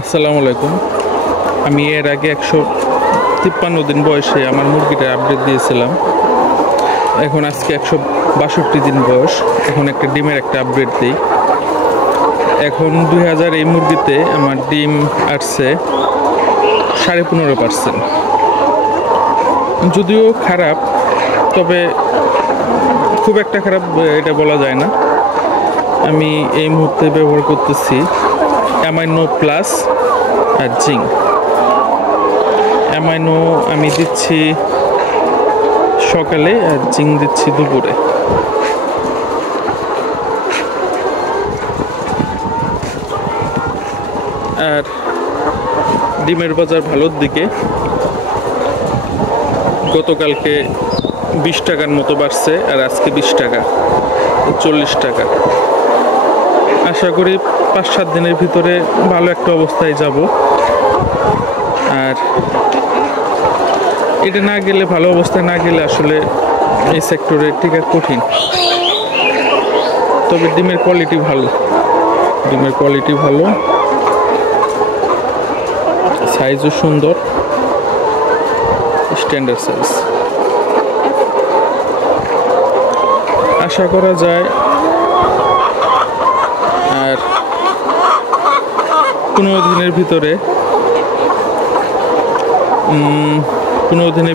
আসসালামু আলাইকুম। আমি এর আগে 153 দিন বয়সে আমার মুরগিটা আপডেট দিয়েছিলাম। এখন আজকে 162 দিন বয়স। এখন একটা ডিমের একটা আপডেট দিই। এখন 2000 এই মুরগিতে আমার ডিম আসছে 15.5%। যদিও খারাপ, তবে খুব একটা খারাপ এটা বলা যায় না। আমি এই মুহূর্তে ব্যবহার করতেছি অ্যামাইনো প্লাস আর জিঙ্ক। অ্যামাইনো আমি দিচ্ছি সকালে আর জিঙ্ক দিচ্ছি দুপুরে। আর ডিমের বাজার ভালোর দিকে। গতকালকে 20 টাকার মতো বাড়ছে, আর আজকে 20 টাকা, 40 টাকা। আশা করি 5-7 দিনের ভিতরে ভালো একটা অবস্থায় যাব। আর এটা না গেলে, ভালো অবস্থায় না গেলে আসলে এই সেক্টরে টিকা কঠিন। তবে ডিমের কোয়ালিটি ভালো, সাইজও সুন্দর, স্ট্যান্ডার্ড সাইজ। আশা করা যায় আর 15 দিনের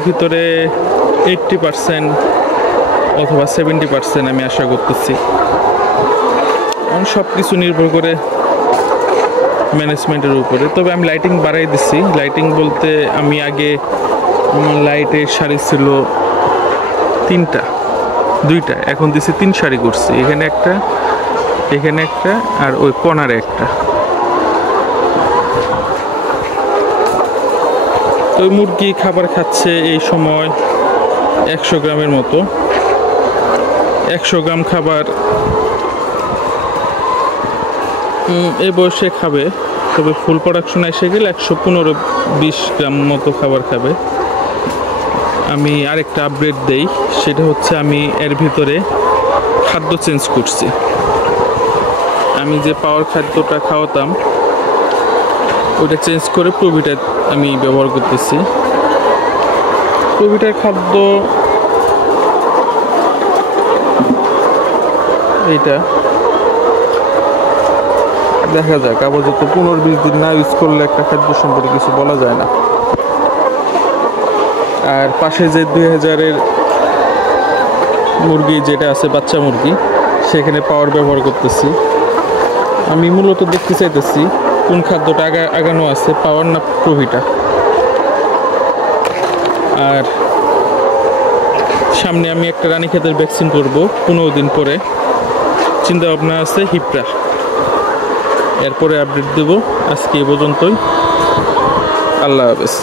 ভিতরে 80% অথবা 70% আমি আশা করতেছি। কারণ সব কিছু নির্ভর করে ম্যানেজমেন্টের উপরে। তবে আমি লাইটিং বাড়াই দিচ্ছি। লাইটিং বলতে, আমি আগে আমার লাইটের সারি ছিল 2টা, এখন দিচ্ছি 3 সারি করছি। এখানে একটা আর ওই কর্নারে একটা। তো মুরগি খাবার খাচ্ছে এই সময় 100 গ্রামের মতো। 100 গ্রাম খাবার এই বয়সে খাবে। তবে ফুল প্রোডাকশন এসে গেলে 115-20 গ্রাম মতো খাবার খাবে। আমি আরেকটা আপডেট দেই, সেটা হচ্ছে আমি এর ভিতরে খাদ্য চেঞ্জ করছি। আমি যে পাওয়ার খাদ্যটা খাওয়াতাম ওইটা চেঞ্জ করে প্রোভিটার আমি ব্যবহার করতেছি। প্রোভিটার খাদ্য এইটা দেখা যাক, আপাতত 15-20 দিন না ইউজ করলে একটা খাদ্য সম্পর্কে কিছু বলা যায় না। আর পাশে যে 2000-এর মুরগি যেটা আছে, বাচ্চা মুরগি, সেখানে পাওয়ার ব্যবহার করতেছি। আমি মূলত দেখতে চাইতেছি কোন খাদ্যটা আগানো আছে, পাওয়ার না প্রোভিটা। আর সামনে আমি একটা রানীক্ষেতের ভ্যাকসিন করব 15 দিন পরে। চিন্তা ভাবনা আছে হিপরা। এরপরে আপডেট দেব। আজকে এই পর্যন্তই। আল্লাহ হাফেজ।